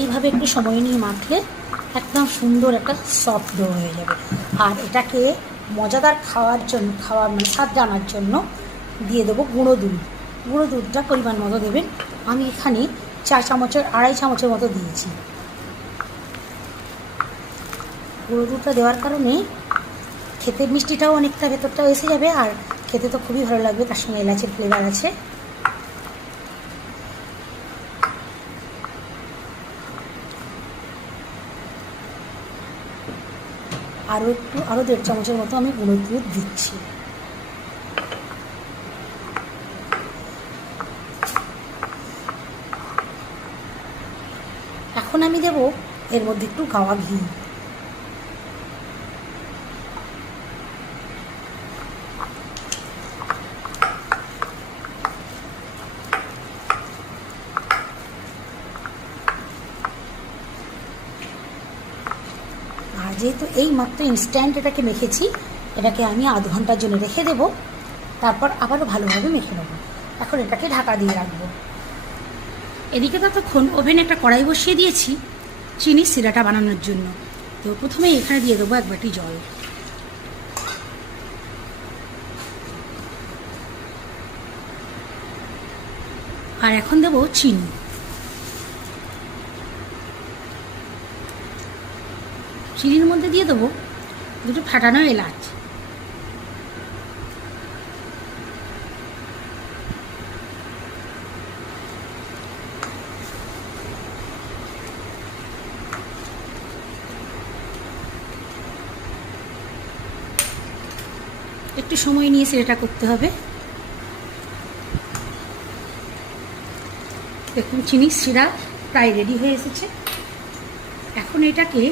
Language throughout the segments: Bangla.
এইভাবে একটু সময় নিয়ে মাখলে একদম সুন্দর একটা সফট ডো হয়ে যাবে। আর এটাকে মজাদার খাওয়ার মানে স্বাদ জানার জন্য দিয়ে দেবো গুঁড়ো দুধ। গুঁড়ো দুধটা পরিমাণ মতো দেবেন। আমি এখানে 2.5 চামচের মতো দিয়েছি। গুঁড়ো দুধটা দেওয়ার কারণে খেতে মিষ্টিটাও অনেকটা ভেতরটাও এসে যাবে, আর খেতে তো খুবই ভালো লাগবে, তার সঙ্গে এলাচের ফ্লেভার আছে। আরও 1.5 চামচের মতো আমি গুঁড়ো দুধ দিচ্ছি। এখন আমি দেব এর মধ্যে একটু গাওয়া ঘি। আর যেহেতু এই মাত্র ইনস্ট্যান্ট এটাকে মেখেছি, এটাকে আমি আধ ঘন্টার জন্য রেখে দেব, তারপর আবারও ভালোভাবে মেখে নেব। এখন এটাকে ঢাকা দিয়ে রাখবো। এদিকে ততক্ষণ ওভেনে একটা কড়াই বসিয়ে দিয়েছি চিনির সিরাটা বানানোর জন্য। তো প্রথমে এখানে দিয়ে দেবো 1 বাটি জল। আর এখন দেবো চিনি। চিনির মধ্যে দিয়ে দেবো 2টো ফাটানো এলাচ। একটু সময় নিয়ে সেটা করতে হবে। দেখুন চিনির সিরা প্রায় রেডি হয়ে এসেছে। এখন এটাকে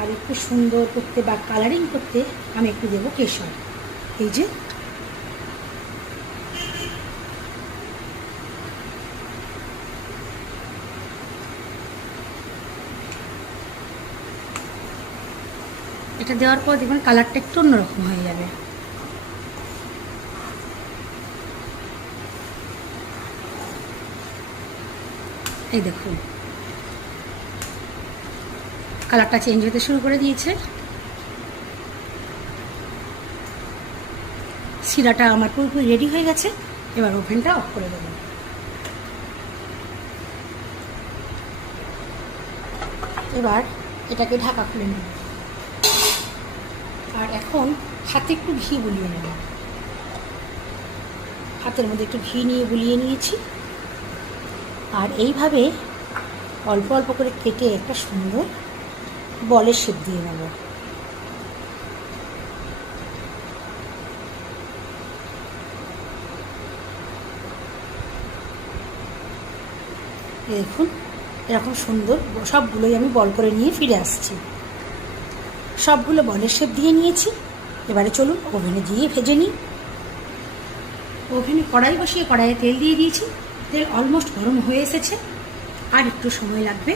আর একটু সুন্দর করতে বা কালারিং করতে আমি একটু দেবো কেশর। এই যে এটা দেওয়ার পর দেখবেন কালারটা একটু অন্যরকম হয়ে যাবে। এই দেখুন কালারটা চেঞ্জ হতে শুরু করে দিয়েছে। সিরাটা আমার পুরোপুরি রেডি হয়ে গেছে। এবার ওভেনটা অফ করে দেবো। এবার এটাকে ঢাকা খুলে নেব। আর এখন হাতে একটু ঘি বুলিয়ে নেব। হাতের মধ্যে একটু ঘি নিয়ে বুলিয়ে নিয়েছি। আর এইভাবে অল্প অল্প করে কেটে একটা সুন্দর বলের শেপ দিয়ে নেব। দেখুন এরকম সুন্দর সবগুলোই আমি বল করে নিয়ে ফিরে আসছি। সবগুলো বলের শেপ দিয়ে নিয়েছি। এবারে চলুন ওভেনে দিয়ে ভেজে নিই। ওভেনে কড়াই বসিয়ে কড়াইয়ে তেল দিয়ে দিয়েছি। তেল অলমোস্ট গরম হয়ে এসেছে। আর একটু সময় লাগবে,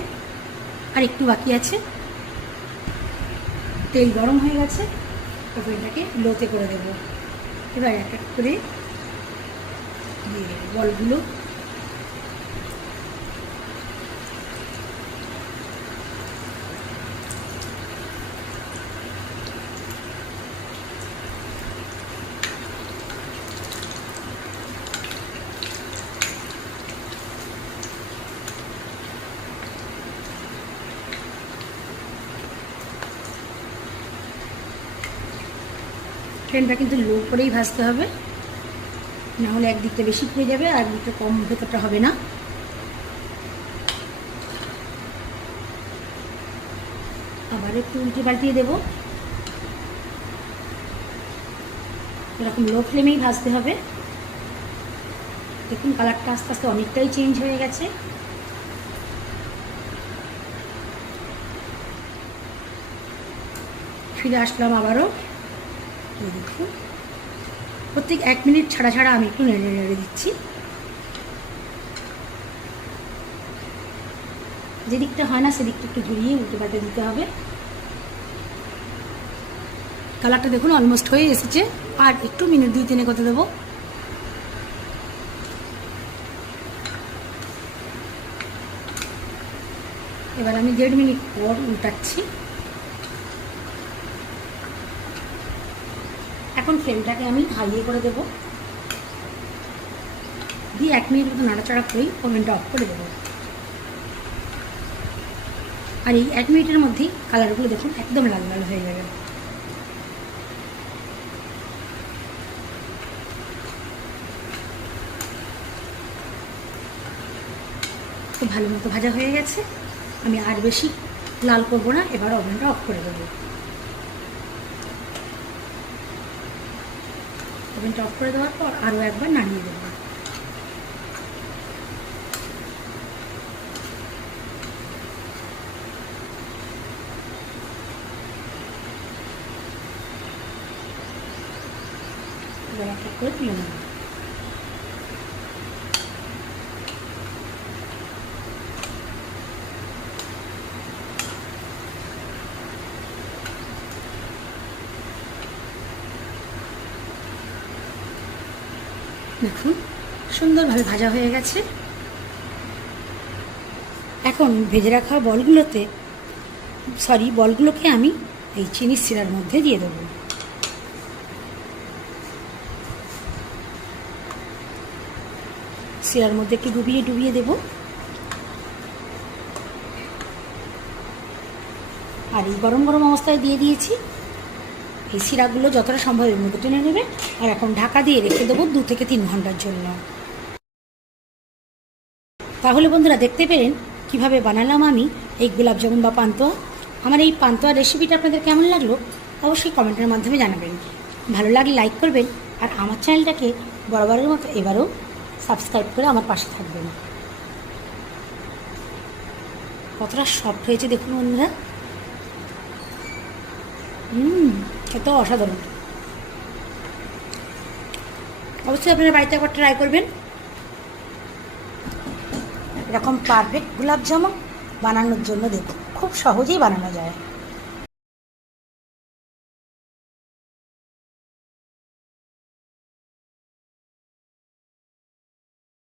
আর একটু বাকি আছে। তেল গরম হয়ে গেছে। ওভেনটাকে লোতে করে দেব। এবার এক এক করে দিয়ে দেবো বলগুলো। ফ্লেমটা কিন্তু লো করেই ভাজতে হবে, নাহলে একদিকটা বেশি পুড়ে যাবে আর একদিকটা কম ভেতরটা হবে না। আবার একটু উল্টে পাল্টিয়ে দেবো। এরকম লো ফ্লেমেই ভাজতে হবে। দেখুন কালারটা আস্তে আস্তে অনেকটাই চেঞ্জ হয়ে গেছে। ফিরে আসলাম আবারও। দেখুন প্রত্যেক 1 মিনিট ছাড়া ছাড়া আমি একটু নেড়ে নেড়ে দিচ্ছি। যেদিকটা হয় না সেদিকটা একটু ঘুরিয়ে উল্টে পাল্টে দিতে হবে। কালারটা দেখুন অলমোস্ট হয়ে এসেছে। আর একটু মিনিট 2-3 করতে দেবো। এবার আমি 1.5 মিনিট পর উল্টাচ্ছি। এখন ফ্লেমটাকে আমি হাইয়ে করে দেবো, দিয়ে 1 মিনিট মতো নাড়াচাড়া করেই ওভেনটা অফ করে দেবো। আর এই 1 মিনিটের মধ্যেই কালারগুলো দেখুন একদম লাল লাল হয়ে যাবে। তো ভালো মতো ভাজা হয়ে গেছে, আমি আর বেশি লাল করবো না, এবার ওভেনটা অফ করে দেবো। ওভেনটা অফ করে দেওয়ার পর আরও একবার নাড়িয়ে দেবো। এবার এক এক করে তুলে নেব। দেখুন সুন্দরভাবে ভাজা হয়ে গেছে। এখন ভেজে রাখা বলগুলোকে আমি এই চিনির শিরার মধ্যে দিয়ে দেবো। শিরার মধ্যে একটু ডুবিয়ে ডুবিয়ে দেবো। আর এই গরম গরম অবস্থায় দিয়ে দিয়েছি। এই শিরাগুলো যতটা সম্ভব এর মধ্যে টেনে নেবে। আর এখন ঢাকা দিয়ে রেখে দেবো 2 থেকে 3 ঘন্টার জন্য। তাহলে বন্ধুরা দেখতে পেলেন কিভাবে বানালাম আমি এই গোলাপজামুন বা পান্তুয়া। আমার এই পান্তুয়া রেসিপিটা আপনাদের কেমন লাগলো অবশ্যই কমেন্টের মাধ্যমে জানাবেন। ভালো লাগলে লাইক করবেন, আর আমার চ্যানেলটাকে বরাবরের মতো এবারও সাবস্ক্রাইব করে আমার পাশে থাকবেন। কতটা সফট হয়েছে দেখুন বন্ধুরা, খেতে অসাধারণ। অবশ্যই আপনারা বাড়িতে একবার ট্রাই করবেন। এরকম পারফেক্ট গোলাপজামুন বানানোর জন্য দেখুন খুব সহজেই বানানো যায়।